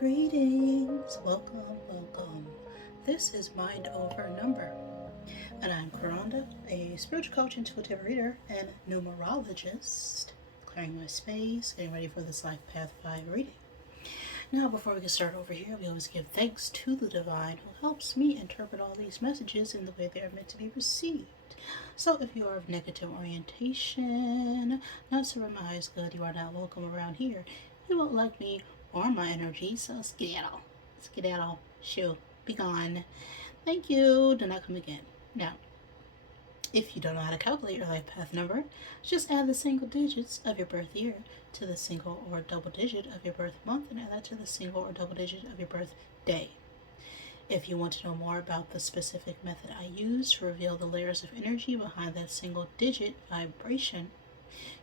Greetings, welcome. This is Mind Over Number, and I'm Karanda, a spiritual coach, intuitive reader, and numerologist. Clearing my space, getting ready for this Life Path 5 reading. Now, before we get started over here, we always give thanks to the divine who helps me interpret all these messages in the way they are meant to be received. So if you are of negative orientation, not serving my highest good, you are not welcome around here. You won't like me or my energy, so skedaddle, shoo, be gone. Thank you, do not come again. Now, if you don't know how to calculate your life path number, just add the single digits of your birth year to the single or double digit of your birth month, and add that to the single or double digit of your birth day. If you want to know more about the specific method I use to reveal the layers of energy behind that single digit vibration,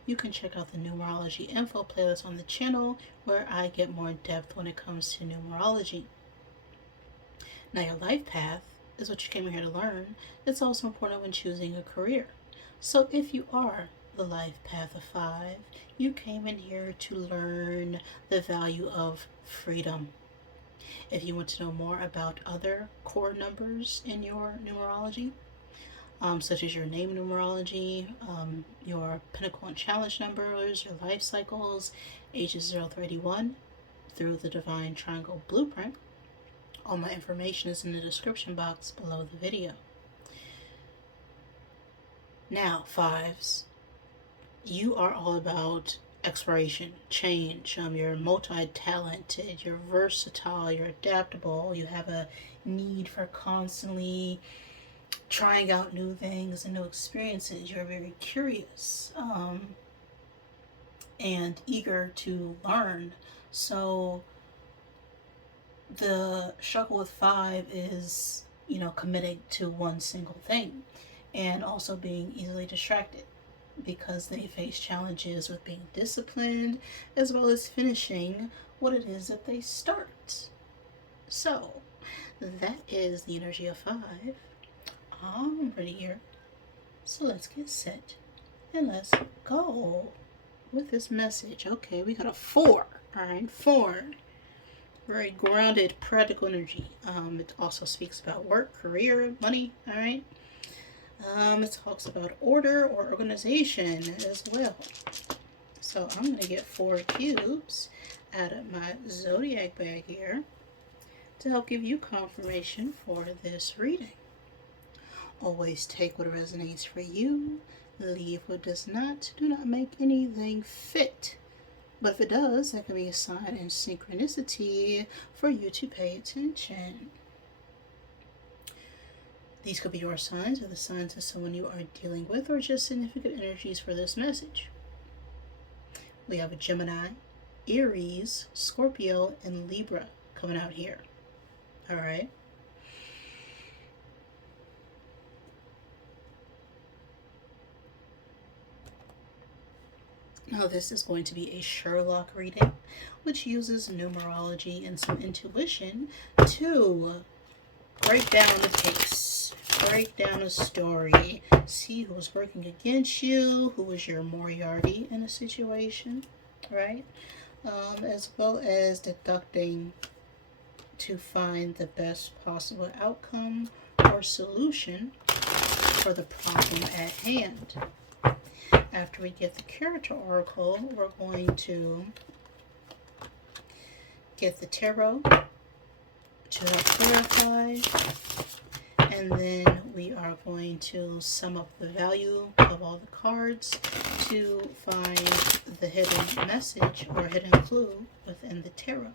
you can check out the Numerology info playlist on the channel, where I get more in depth when it comes to numerology. Now, your life path is what you came here to learn. It's also important when choosing a career. So if you are the life path of 5, you came in here to learn the value of freedom. If you want to know more about other core numbers in your numerology, such as your name numerology, your pinnacle and challenge numbers, your life cycles, ages 0 through 81, through the Divine Triangle Blueprint, all my information is in the description box below the video. Now, 5s, you are all about exploration, change. You're multi-talented, you're versatile, you're adaptable, you have a need for constantly trying out new things and new experiences. You're very curious and eager to learn. So the struggle with 5 is, committing to one single thing, and also being easily distracted, because they face challenges with being disciplined as well as finishing what it is that they start. So that is the energy of 5. I'm ready here. So let's get set and let's go with this message. Okay, we got a 4. All right, 4. Very grounded, practical energy. It also speaks about work, career, money. All right. It talks about order or organization as well. So I'm going to get 4 cubes out of my zodiac bag here to help give you confirmation for this reading. Always take what resonates for you, leave what does not. Do not make anything fit. But if it does, that can be a sign and synchronicity for you to pay attention. These could be your signs or the signs of someone you are dealing with, or just significant energies for this message. We have a Gemini, Aries, Scorpio, and Libra coming out here. All right. Now, this is going to be a Sherlock reading, which uses numerology and some intuition to break down the case, break down a story, see who's working against you, who is your Moriarty in a situation, right? As well as deducting to find the best possible outcome or solution for the problem at hand. After we get the character oracle, we're going to get the tarot to help clarify, and then we are going to sum up the value of all the cards to find the hidden message or hidden clue within the tarot.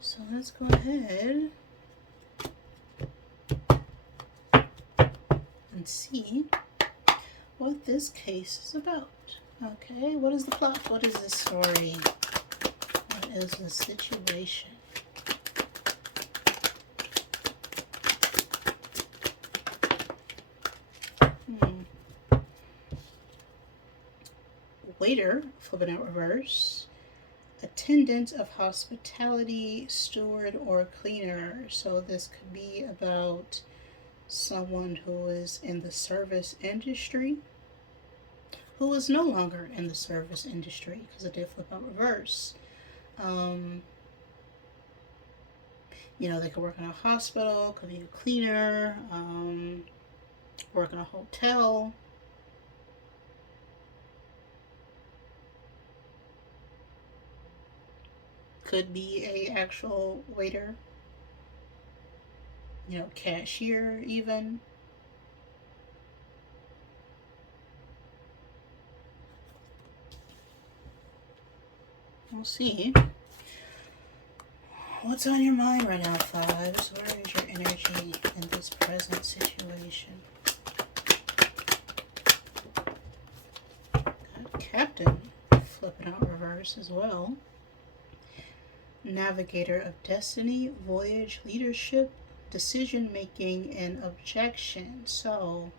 So let's go ahead and see what this case is about. Okay, what is the plot? What is the story? What is the situation? Waiter, flipping out reverse. Attendant of hospitality, steward, or cleaner. So this could be about someone who is in the service industry, who is no longer in the service industry, because it did flip out reverse. They could work in a hospital, could be a cleaner, work in a hotel. Could be a actual waiter, cashier even. We'll see. What's on your mind right now, fives? Where is your energy in this present situation? Got Captain flipping out reverse as well. Navigator of destiny, voyage, leadership, decision making, and objection. So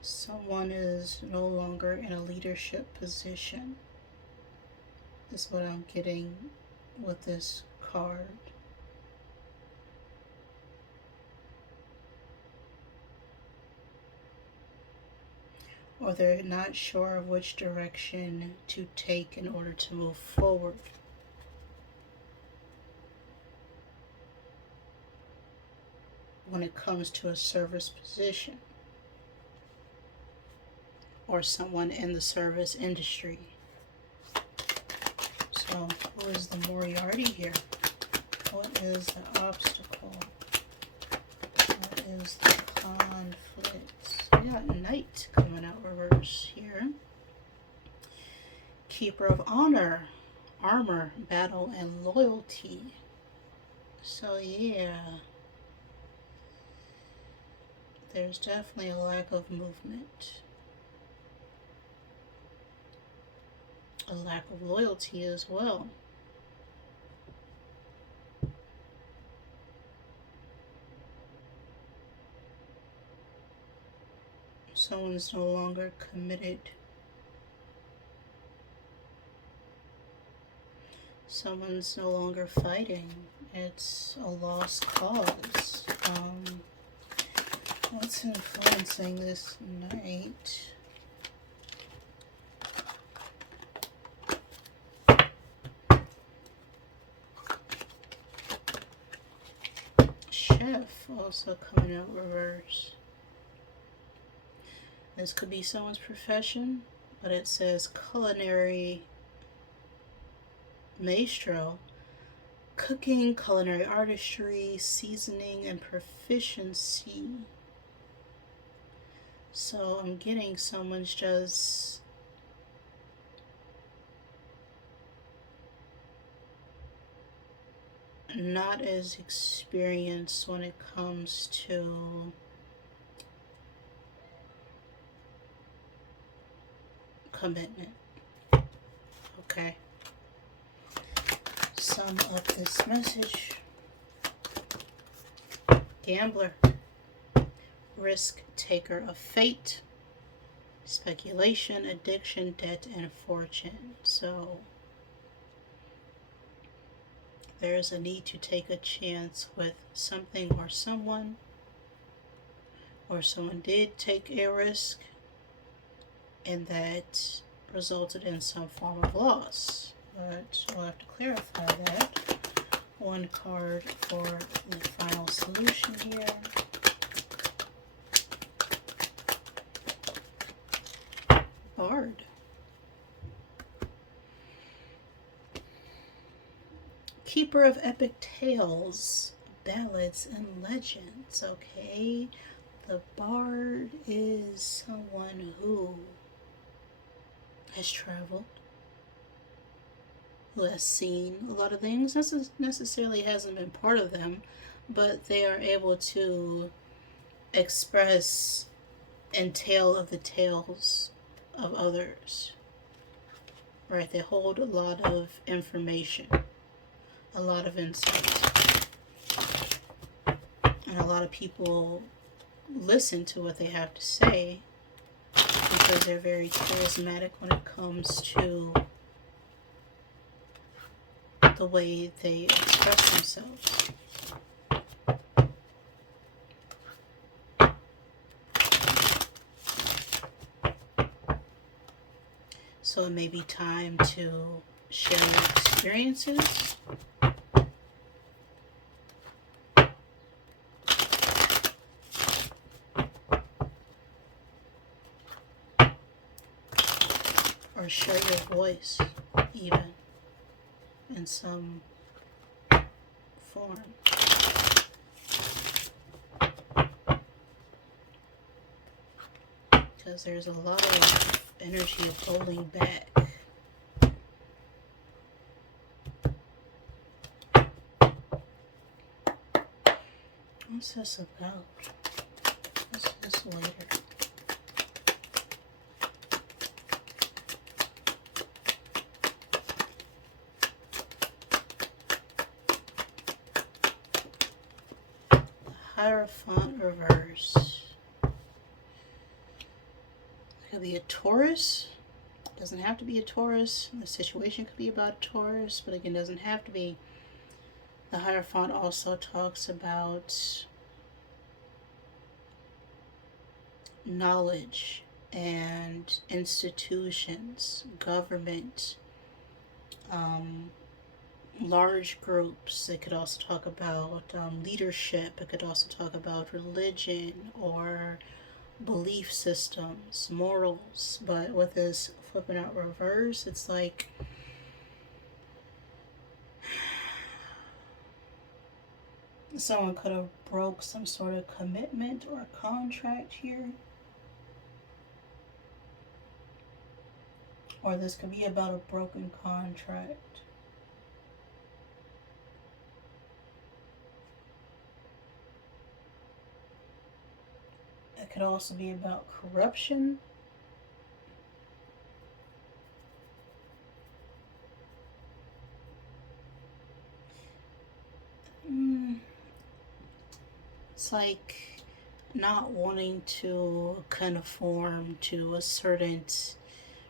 someone is no longer in a leadership position, is what I'm getting with this card. Or they're not sure of which direction to take in order to move forward. When it comes to a service position, or someone in the service industry. So, who is the Moriarty here? What is the obstacle? What is the conflict? We got Knight coming out reverse here. Keeper of honor, armor, battle, and loyalty. So yeah, there's definitely a lack of movement. A lack of loyalty as well. Someone's no longer committed. Someone's no longer fighting. It's a lost cause. What's influencing this Knight? Chef also coming out reverse. This could be someone's profession, but it says culinary maestro, cooking, culinary artistry, seasoning, and proficiency. So I'm getting someone's just not as experienced when it comes to commitment. Okay. Sum up this message. Gambler. Risk taker of fate. Speculation, addiction, debt, and fortune. So there's a need to take a chance with something or someone did take a risk, and that resulted in some form of loss. But we'll have to clarify that. One card for the final solution here. Bard. Keeper of epic tales, ballads, and legends. Okay, the Bard is someone who has traveled, who has seen a lot of things. Necessarily hasn't been part of them, but they are able to express and tell of the tales of others. Right? They hold a lot of information, a lot of insight, and a lot of people listen to what they have to say because they're very charismatic when it comes to the way they express themselves. So it may be time to share your experiences. Or share your voice, even, in some form. Because there's a lot of energy of holding back. What's this about? What's this later? Hierophant reverse. It could be a Taurus. It doesn't have to be a Taurus. The situation could be about a Taurus, but again, doesn't have to be. The Hierophant also talks about knowledge and institutions, government, large groups. It could also talk about leadership. It could also talk about religion or belief systems, morals. But with this flipping out reverse, it's like someone could have broke some sort of commitment or contract here. Or this could be about a broken contract. It could also be about corruption. It's like not wanting to conform to a certain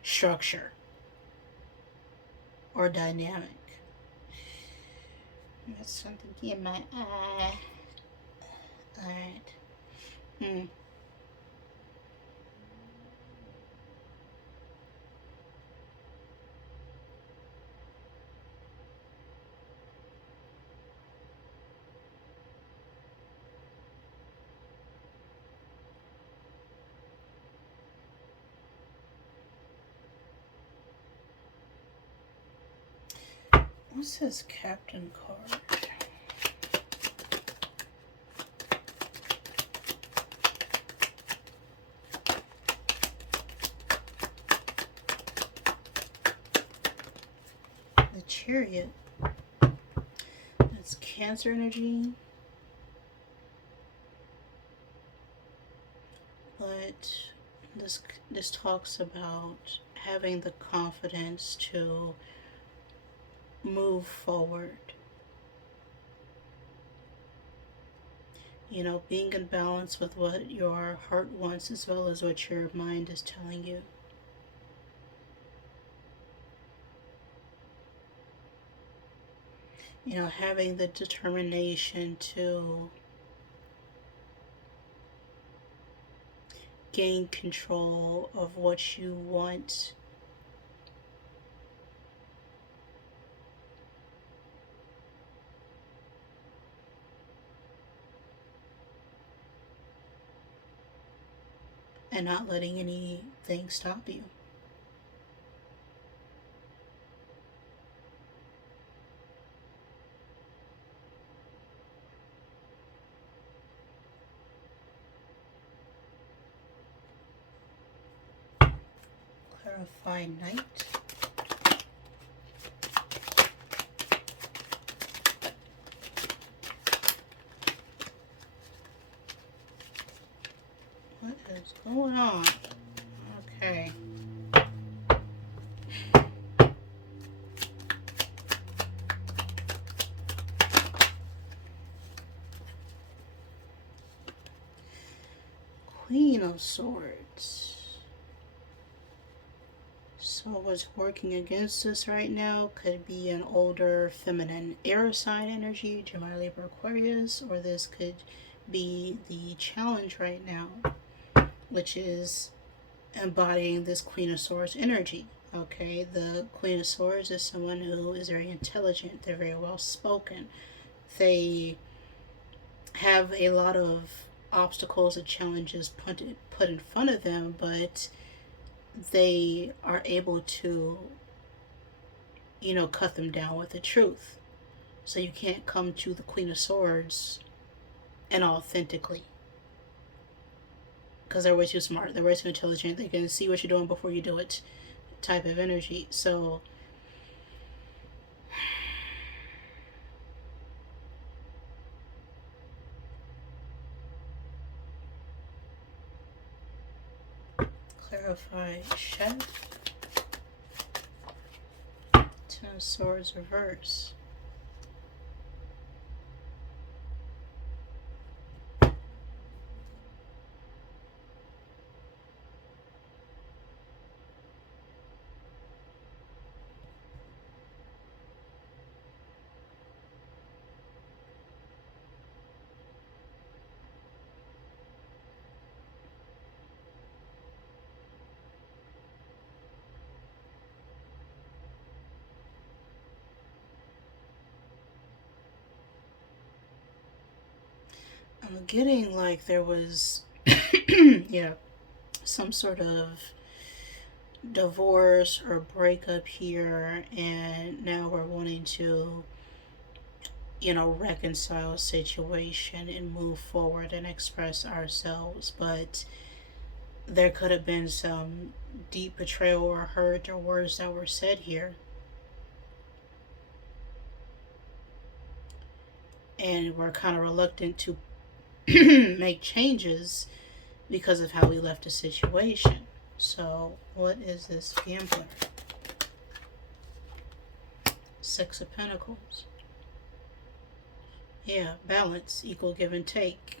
structure or dynamic. That's something in my eye. Alright. What's this captain card? The Chariot. That's Cancer energy. But this talks about having the confidence to move forward. You know, being in balance with what your heart wants as well as what your mind is telling you. You know, having the determination to gain control of what you want. And not letting anything stop you. Clarify Night. What is going on? Okay. Queen of Swords. So what's working against us right now could be an older feminine air sign energy, Gemini, Libra, Aquarius, or this could be the challenge right now, which is embodying this Queen of Swords energy. Okay, the Queen of Swords is someone who is very intelligent. They're very well spoken. They have a lot of obstacles and challenges put in front of them, but they are able to, cut them down with the truth. So you can't come to the Queen of Swords and authentically, because they're way too smart. They're way too intelligent. They can see what you're doing before you do it, type of energy. So clarify chef. Ten of Swords reverse. I'm getting like there was, yeah, some sort of divorce or breakup here, and now we're wanting to, reconcile a situation and move forward and express ourselves. But there could have been some deep betrayal or hurt or words that were said here. And we're kind of reluctant to make changes because of how we left the situation. So, what is this gambler? Six of Pentacles. Yeah, balance, equal give and take.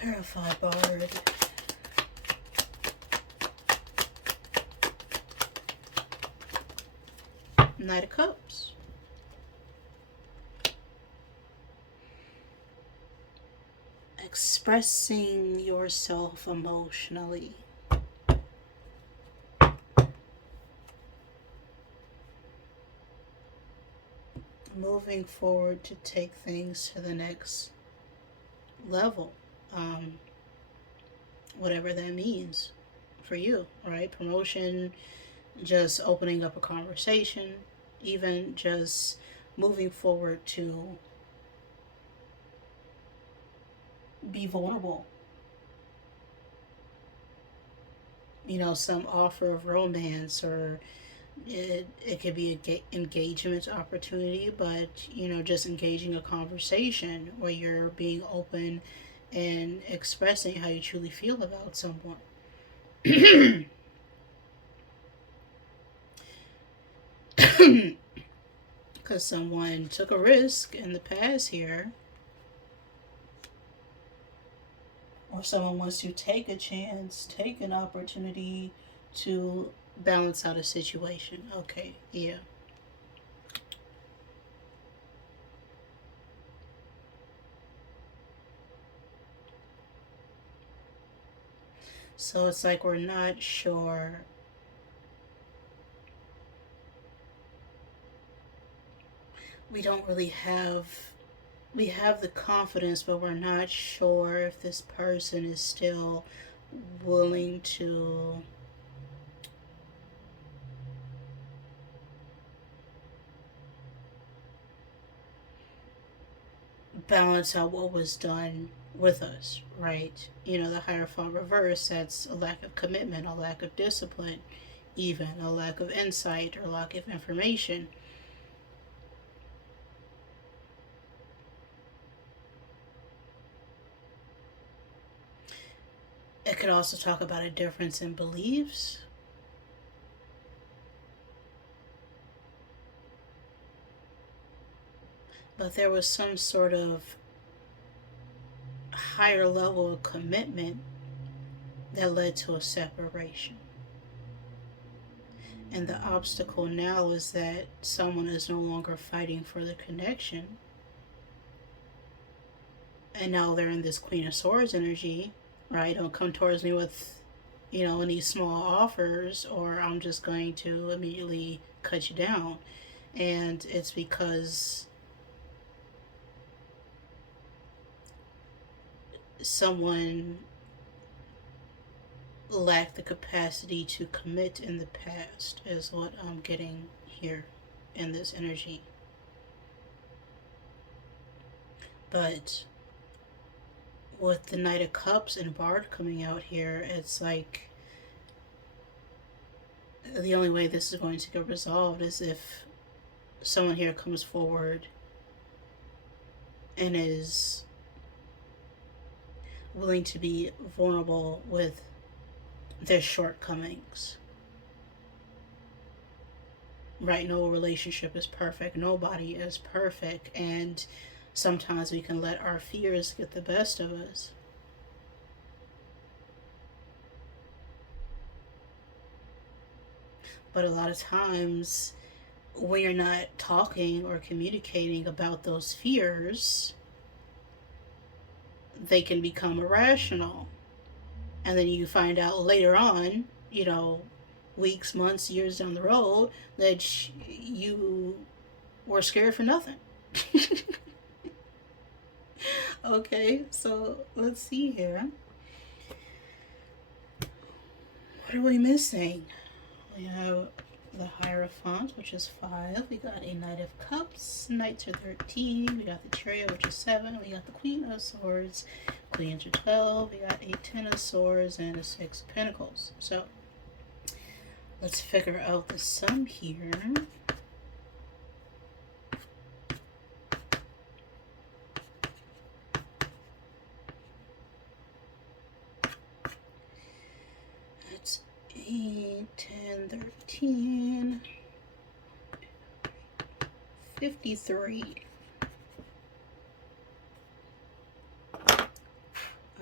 Clarify, Bard. Knight of Cups. Expressing yourself emotionally. Moving forward to take things to the next level. Whatever that means for you, right? Promotion, just opening up a conversation, even just moving forward to be vulnerable. Some offer of romance, or it could be an engagement opportunity, but just engaging a conversation where you're being open and expressing how you truly feel about someone. Because someone took a risk in the past here, or someone wants to take a chance, take an opportunity to balance out a situation. Okay, yeah. So it's like we're not sure. We don't really have. We have the confidence, but we're not sure if this person is still willing to balance out what was done with us, right? The Hierophant reverse, that's a lack of commitment, a lack of discipline, even a lack of insight or lack of information. It could also talk about a difference in beliefs. But there was some sort of higher level of commitment that led to a separation. And the obstacle now is that someone is no longer fighting for the connection. And now they're in this Queen of Swords energy, right? Don't come towards me with any small offers, or I'm just going to immediately cut you down. And it's because someone lacked the capacity to commit in the past, is what I'm getting here in this energy. But with the Knight of Cups and Bard coming out here, it's like the only way this is going to get resolved is if someone here comes forward and is willing to be vulnerable with their shortcomings. Right? No relationship is perfect. Nobody is perfect. And sometimes we can let our fears get the best of us. But a lot of times, when you're not talking or communicating about those fears, they can become irrational. And then you find out later on, weeks, months, years down the road, that you were scared for nothing. Okay, so let's see here. What are we missing? We have the Hierophant, which is 5. We got a Knight of Cups. Knights are 13. We got the Chariot, which is 7. We got the Queen of Swords. Queens are 12. We got a 10 of Swords and a 6 of Pentacles. So let's figure out the sum here. That's 8, 10, 13, 53.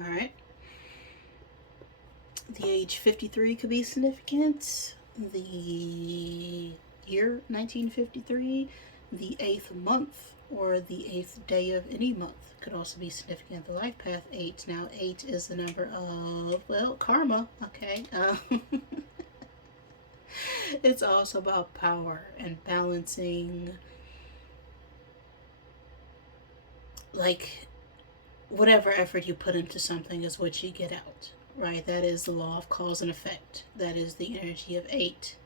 Alright. The age 53 could be significant. The year 1953, the 8th month, or the 8th day of any month could also be significant. The life path 8. Now, 8 is the number of, well, karma. Okay. It's also about power and balancing, like, whatever effort you put into something is what you get out, right? That is the law of cause and effect. That is the energy of 8,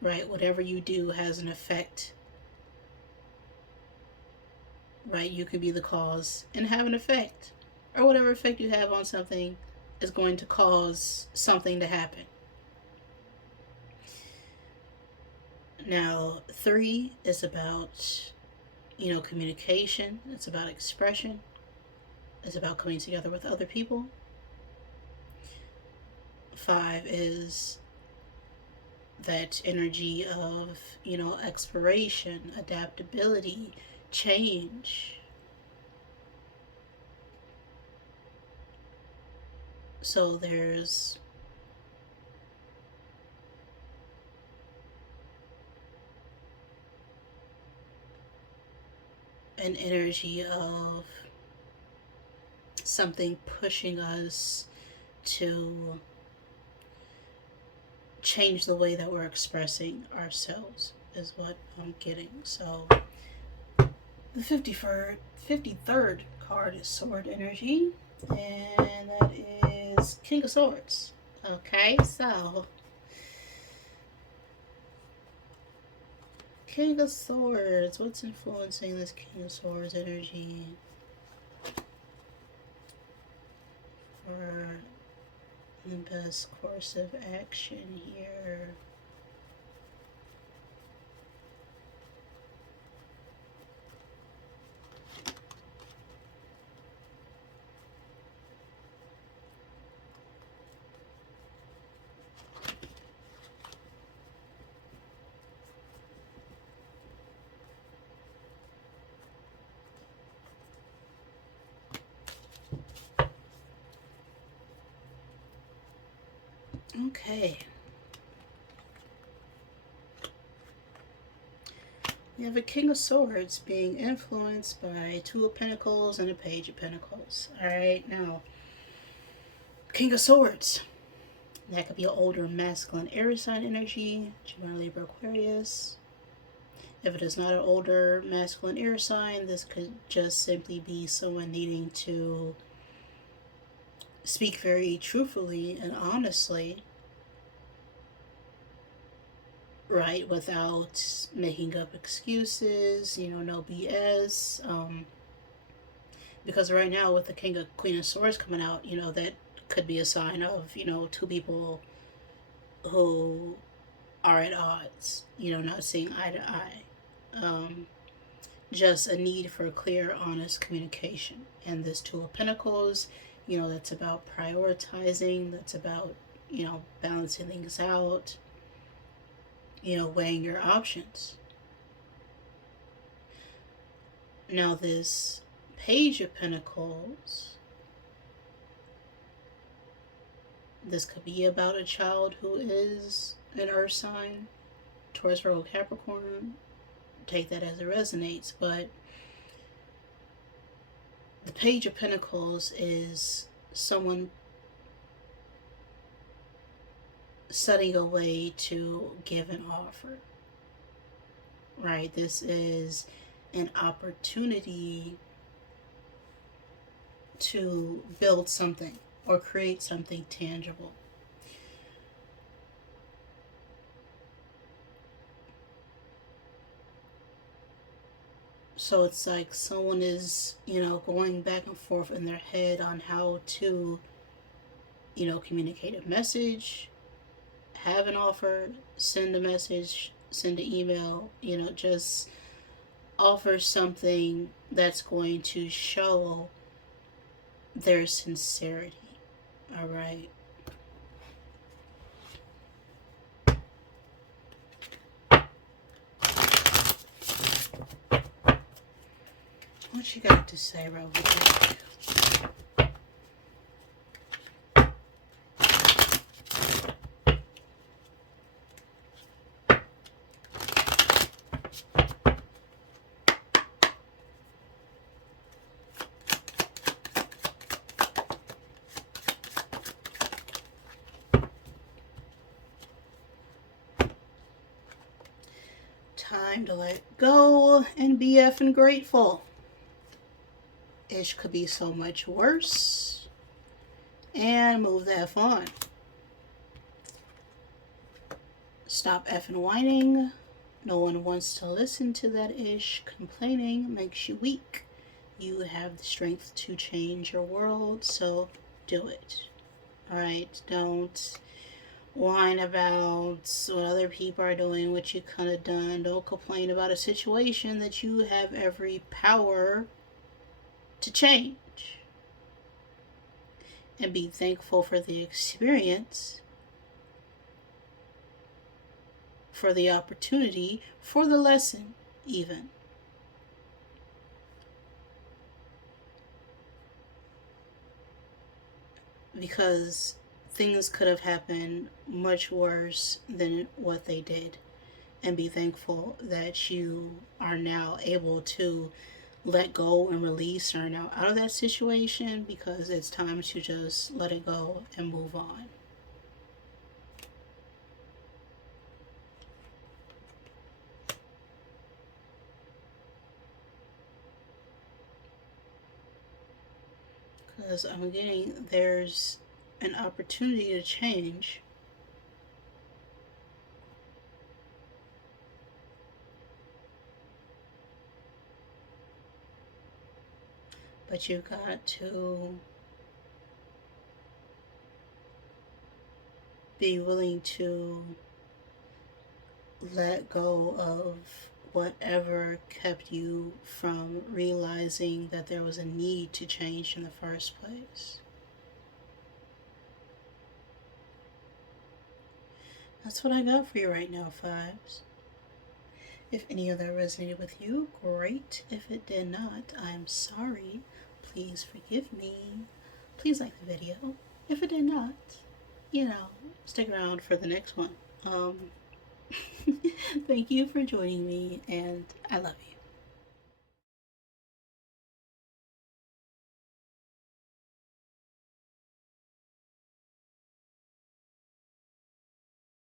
right? Whatever you do has an effect, right? You can be the cause and have an effect, or whatever effect you have on something is going to cause something to happen. Now, 3 is about, communication. It's about expression. It's about coming together with other people. 5 is that energy of, exploration, adaptability, change. So there's an energy of something pushing us to change the way that we're expressing ourselves, is what I'm getting. So the 53rd card is Sword Energy, and that is King of Swords. Okay, so King of Swords, what's influencing this King of Swords energy for the best course of action here? Okay. We have a King of Swords being influenced by 2 of Pentacles and a Page of Pentacles. Alright, now, King of Swords. That could be an older masculine air sign energy, Gemini, Libra, Aquarius. If it is not an older masculine air sign, this could just simply be someone needing to speak very truthfully and honestly, right, without making up excuses, no BS. Because right now with the Queen of Swords coming out, that could be a sign of, two people who are at odds, not seeing eye to eye. Just a need for clear, honest communication. And this Two of Pentacles, that's about prioritizing, that's about, balancing things out, weighing your options. Now, this Page of Pentacles, this could be about a child who is an earth sign, Taurus, Virgo, Capricorn. Take that as it resonates, but the Page of Pentacles is someone setting a way to give an offer, right? This is an opportunity to build something or create something tangible. So it's like someone is, going back and forth in their head on how to, communicate a message, have an offer, send a message, send an email, just offer something that's going to show their sincerity. All right. What you got to say, Robert? Time to let go and be effing grateful. It could be so much worse. And move the F on. Stop effing whining. No one wants to listen to that ish. Complaining makes you weak. You have the strength to change your world, so do it. Alright? Don't whine about what other people are doing, what you could have done. Don't complain about a situation that you have every power to change. And be thankful for the experience, for the opportunity, for the lesson, even. Because things could have happened much worse than what they did. And be thankful that you are now able to let go and release, or now out of that situation, because it's time to just let it go and move on. Because I'm getting there's an opportunity to change. But you've got to be willing to let go of whatever kept you from realizing that there was a need to change in the first place. That's what I got for you right now, Fives. If any of that resonated with you, great. If it did not, I'm sorry. Please forgive me. Please like the video. If it did not, stick around for the next one. Thank you for joining me, and I love you.